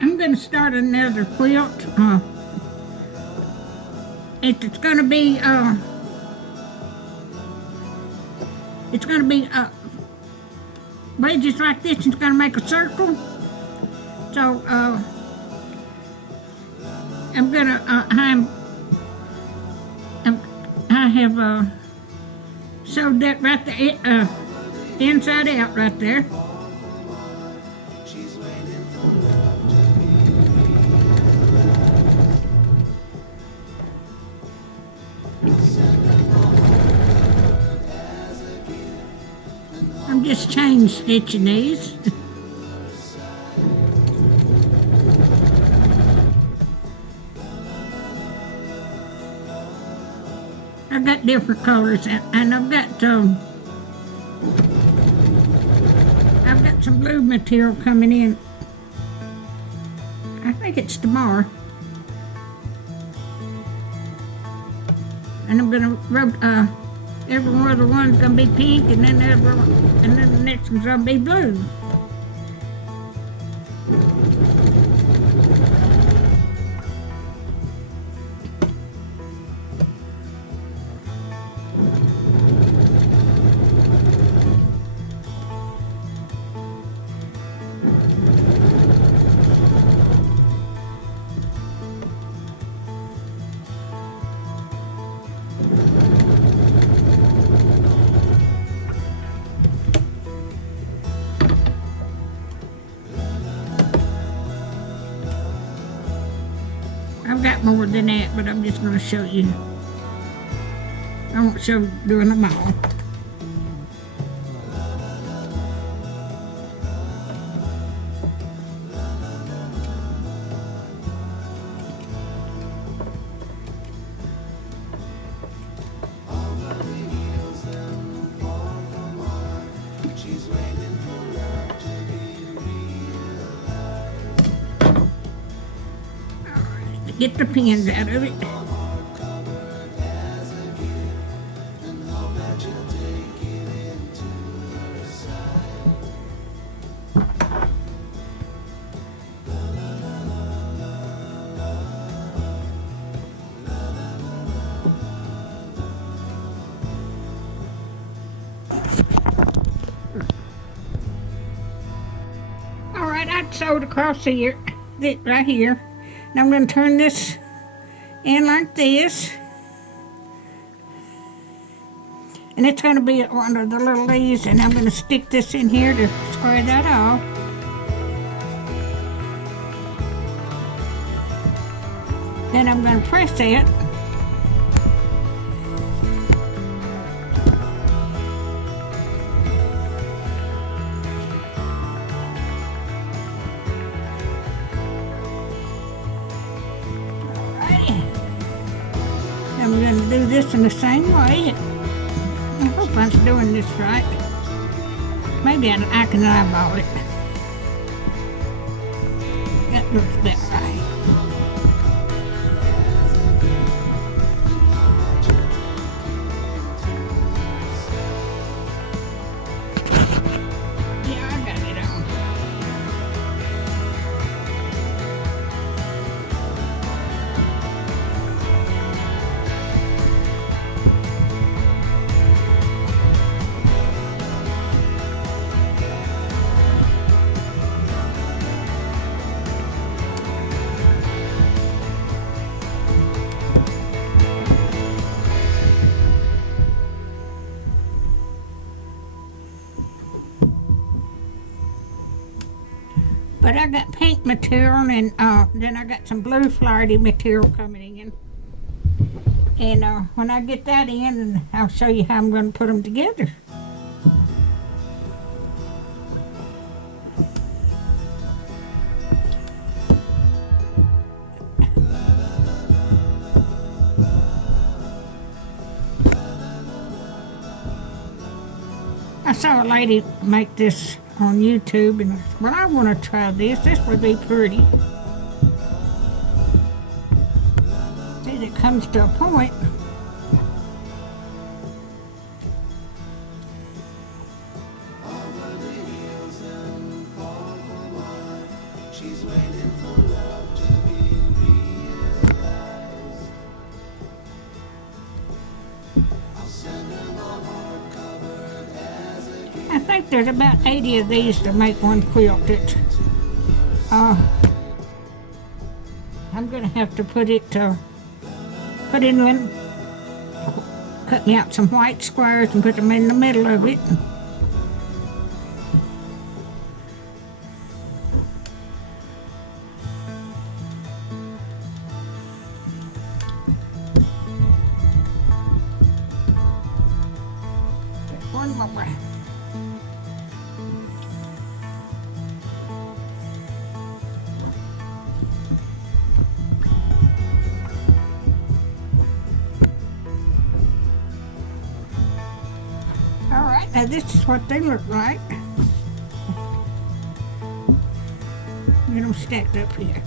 I'm going to start another quilt. It's going to be wedges like this. It's going to make a circle. So I'm going to I have sewed that right there, inside out right there. I'm just chain stitching these. I've got different colors, and I've got some blue material coming in. I think it's tomorrow. And I'm gonna every one of the one's gonna be pink, and then the next one's gonna be blue. I've got more than that, but I'm just going to show you. I won't show doing them all. Get the pins out of it. All right, I sewed across here, right here. Now I'm going to turn this in like this, and it's going to be under the little leaves, and I'm going to stick this in here to square that off. Then I'm going to press it. I'm going to do this in the same way. I hope I'm doing this right. Maybe I can eyeball it. That looks about right. Yeah, I got it on. But I got pink material, and then I got some blue flowery material coming in. And when I get that in, I'll show you how I'm going to put them together. I saw a lady make this on YouTube, and I said, well, I want to try this. This would be pretty. See, it comes to a point. I think there's about 80 of these to make one quilt. I'm gonna have to put in one, cut me out some white squares and put them in the middle of it. One more. All right, now this is what they look like. Get them stacked up here.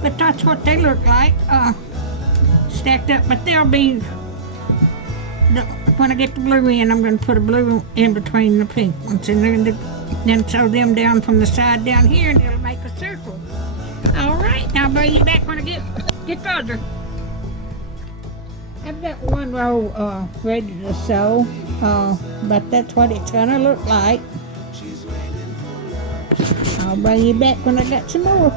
But that's what they look like, stacked up. But they'll be, when I get the blue in, I'm going to put a blue in between the pink ones, and then sew them down from the side down here, and it'll make a circle. All right, now I'll bring you back when I get further. I've got one row ready to sew, but that's what it's going to look like. I'll bring you back when I got some more.